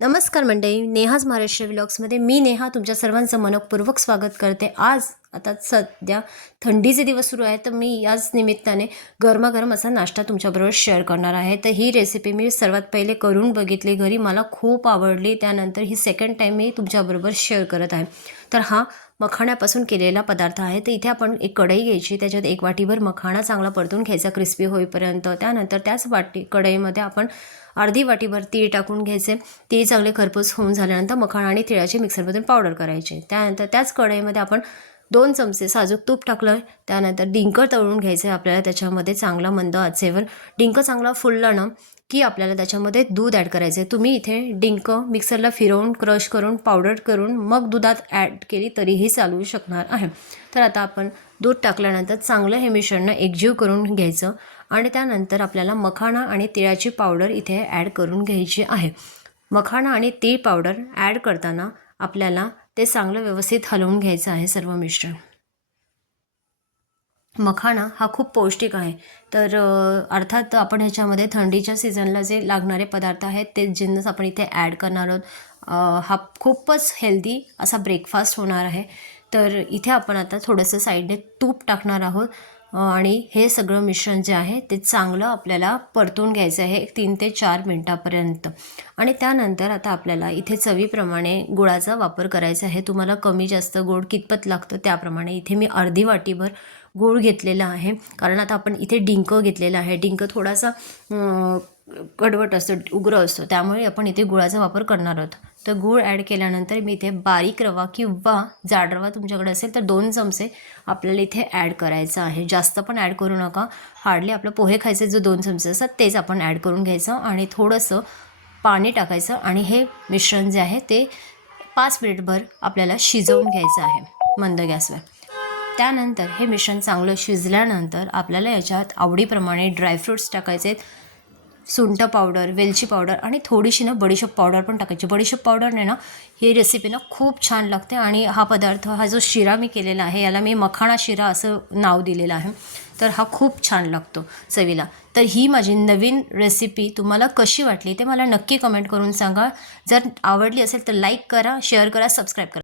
नमस्कार मंडळी, नेहाज महाराष्ट्र व्लॉग्समध्ये मी नेहा तुमच्या सर्वांचं मनपूर्वक स्वागत करते। आज आता सध्या थंडीचे दिवस सुरू आहेत, तर मी याच निमित्ताने गरमागरम असा नाश्ता तुमच्याबरोबर शेअर करणार आहे। तर ही रेसिपी मी सर्वात पहिले करून बघितली घरी, मला खूप आवडली। त्यानंतर ही सेकंड टाइम मी तुमच्याबरोबर शेअर करत आहे। तर हा मखाण्यापासून केलेला पदार्थ आहे। तर इथे आपण एक कढई घ्यायची, त्याच्यात एक वाटीभर मखाणा चांगला परतून घ्यायचा क्रिस्पी होईपर्यंत। त्यानंतर त्याच कढईमध्ये आपण अर्धी वाटीभर तीळ टाकून घ्यायचे। तीळ चांगले खरपूस होऊन झाल्यानंतर मखाणा आणि तिळाची मिक्सरमधून पावडर करायचे। त्यानंतर त्याच कढईमध्ये आपण 2 चमचे साजूक तूप टाकलं। त्यानंतर डिंक तळून घ्यायचे आपल्याला त्याच्यामध्ये चांगला मंद आचेवर। डिंक चांगला फुलला ना की आपल्याला त्याच्यामध्ये दूध ॲड करायचं आहे। तुम्ही इथे डिंक मिक्सरला फिरवून क्रश करून पावडर करून मग दुधात ॲड केली तरीही चालू शकणार आहे। तर आता आपण दूध टाकल्यानंतर चांगलं हे मिश्रण एकजीव करून घ्यायचं आणि त्यानंतर आपल्याला मखाणा आणि तिळाची पावडर इथे ॲड करून घ्यायची आहे। मखाणा आणि तीळ पावडर ॲड करताना आपल्याला ते चांगलं व्यवस्थित हलवून घ्यायचं आहे सर्व मिश्रण। मखाणा हा खूप पौष्टिक आहे, तर अर्थात आपण ह्याच्यामध्ये थंडीच्या सीझनला जे लागणारे पदार्थ आहेत ते जिन्नस आपण इथे ॲड करणार आहोत। हा खूपच हेल्दी असा ब्रेकफास्ट होणार आहे। तर इथे आपण आता थोडंसं साईडने तूप टाकणार आहोत आणि हे सगळं मिश्रण जे आहे ते चांगलं आपल्याला परतून घ्यायचं आहे 3 ते 4 मिनिटापर्यंत। आणि त्यानंतर आता आपल्याला इथे चवीप्रमाणे गुळाचा वापर करायचा आहे। तुम्हाला कमी जास्त गोड कितपत लागतं त्याप्रमाणे। इथे मी अर्धी वाटीभर गूळ घेतलेला आहे, कारण आता आपण इथे डिंक घेतलेला आहे। डिंक थोडासा कडवट असतो, उग्र असतो, त्यामुळे आपण इथे गुळाचा वापर करणार आहोत। तर गूळ ॲड केल्यानंतर मी इथे बारीक रवा किंवा जाड रवा तुमच्याकडे असेल तर 2 चमचे आपल्याला इथे ॲड करायचं आहे। जास्त पण ॲड करू नका, हार्डली आपलं पोहे खायचे जो 2 चमचे असतात तेच आपण ॲड करून घ्यायचं आणि थोडंसं पाणी टाकायचं आणि हे मिश्रण जे आहे ते 5 मिनिटभर आपल्याला शिजवून घ्यायचं आहे मंद गॅसवर। त्यानंतर हे मिश्रण चांगलं शिजल्यानंतर आपल्याला याच्यात आवडीप्रमाणे ड्रायफ्रूट्स टाकायचे आहेत। सुंठ पावडर, वेलची पावडर आणि थोडीशी ना बडीशेप पावडर पण टाकायची। बडीशेप पावडरने ना ही रेसिपी ना खूप छान लागते आणि हा पदार्थ, हा जो शिरा मी केलेला आहे याला मी मखाणा शिरा असं नाव दिलेलं आहे। तर हा खूप छान लागतो चवीला। तर ही माझी नवीन रेसिपी तुम्हाला कशी वाटली ते मला नक्की कमेंट करून सांगा। जर आवडली असेल तर लाईक करा, शेअर करा, सबस्क्राईब करा।